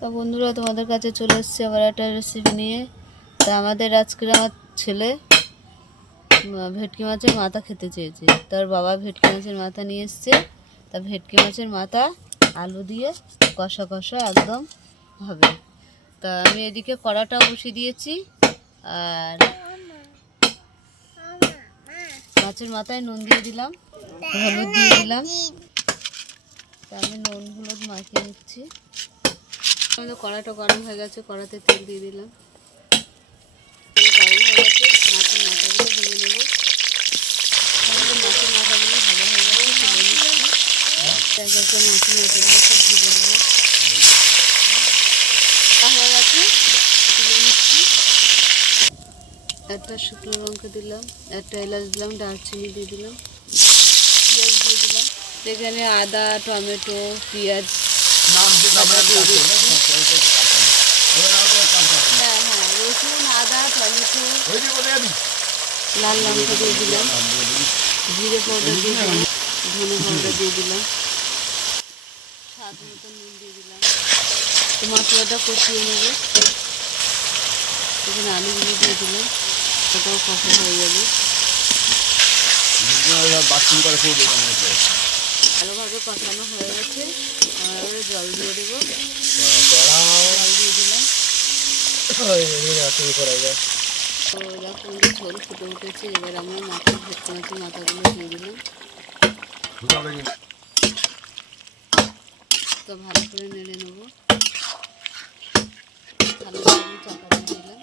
তো বন্ধুরা, তোমাদের কাছে চলে এসেছি আবার একটা রেসিপি নিয়ে। তা আমার ছেলে ভেটকি মাছের মাথা খেতে চেয়েছে। তার বাবা ভেটকি মাছের মাথা নিয়ে এসছে। তা ভেটকি মাছের মাথা আলু দিয়ে কষা কষা একদম হবে। তা আমি এদিকে কড়াটাও বসিয়ে দিয়েছি, আর মাছের মাথায় নুন দিয়ে দিলাম, হলুদ দিয়ে দিলাম। তা আমি নুন হলুদ মাখিয়ে নিচ্ছি। আমাদের কড়াটা গরম হয়ে গেছে, কড়াতে তেল দিয়ে দিলাম। তেল গরম হয়ে গেছে, মাছের মাথাগুলো ভেজে নেব। আমাদের মাছের মাথাগুলো ভাজা হয়ে গেছে, তুলে নিচ্ছি। মাছের মাথাগুলো সব ভেজে নেব। হয়ে গেছে, তুলে নিচ্ছি। একটা শুকনো লঙ্কা দিলাম, একটা এলাচ দিলাম, দারচিনি দিয়ে দিলাম, পেঁয়াজ দিয়ে দিলাম। এখানে আদা, টমেটো, পেঁয়াজ দিয়ে দিচ্ছি। হ্যাঁ, রসুন, আদা, টমেটো, লাল লঙ্কা দিয়ে দিলাম, জিরে পাউডার দিয়ে দিলাম, ধনে পাউডার দিয়ে দিলাম, স্বাদ মতো নুন দিয়ে দিলাম। তো মশলাটা কষিয়ে নেব। এখানে আলুগুলো দিয়ে দিলাম, ওটাও কষা হয়ে যাবে। ভালোভাবে কষানো হয়ে গেছে, এবারে জল দিয়ে দেবো। জল দিয়ে দিলাম। তো দেখুন ঝোল ফুটে উঠেছে। এবার আমরা ভেটকি মাছের মাথাগুলো দিয়ে দিলাম। তো ভালো করে নেড়ে নেবো। ভালো করে চাপা দিয়ে দিলাম।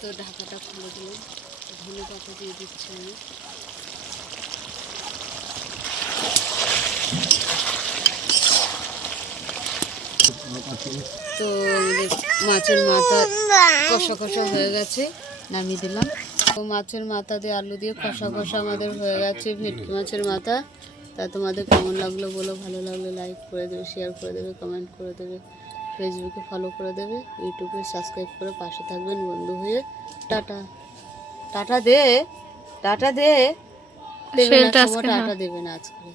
তো ঢাকাটা খুলে দিলাম। ধনে পাতা দিয়ে দিচ্ছি আমি। তো মাছের মাথা কষা কষা হয়ে গেছে, নামিয়ে দিলাম। তো মাছের মাথা দিয়ে আলু দিয়ে কষা কষা আমাদের হয়ে গেছে ভেটকি মাছের মাথা। তা তোমাদের কেমন লাগলো বলো। ভালো লাগলে লাইক করে দেবে, শেয়ার করে দেবে, কমেন্ট করে দেবে, ফেসবুকে ফলো করে দেবে, ইউটিউবে সাবস্ক্রাইব করে পাশে থাকবেন বন্ধু হয়ে। টাটা। টাটা দে, টাটা দে। দেবে না, টাটা দেবে না আজকে।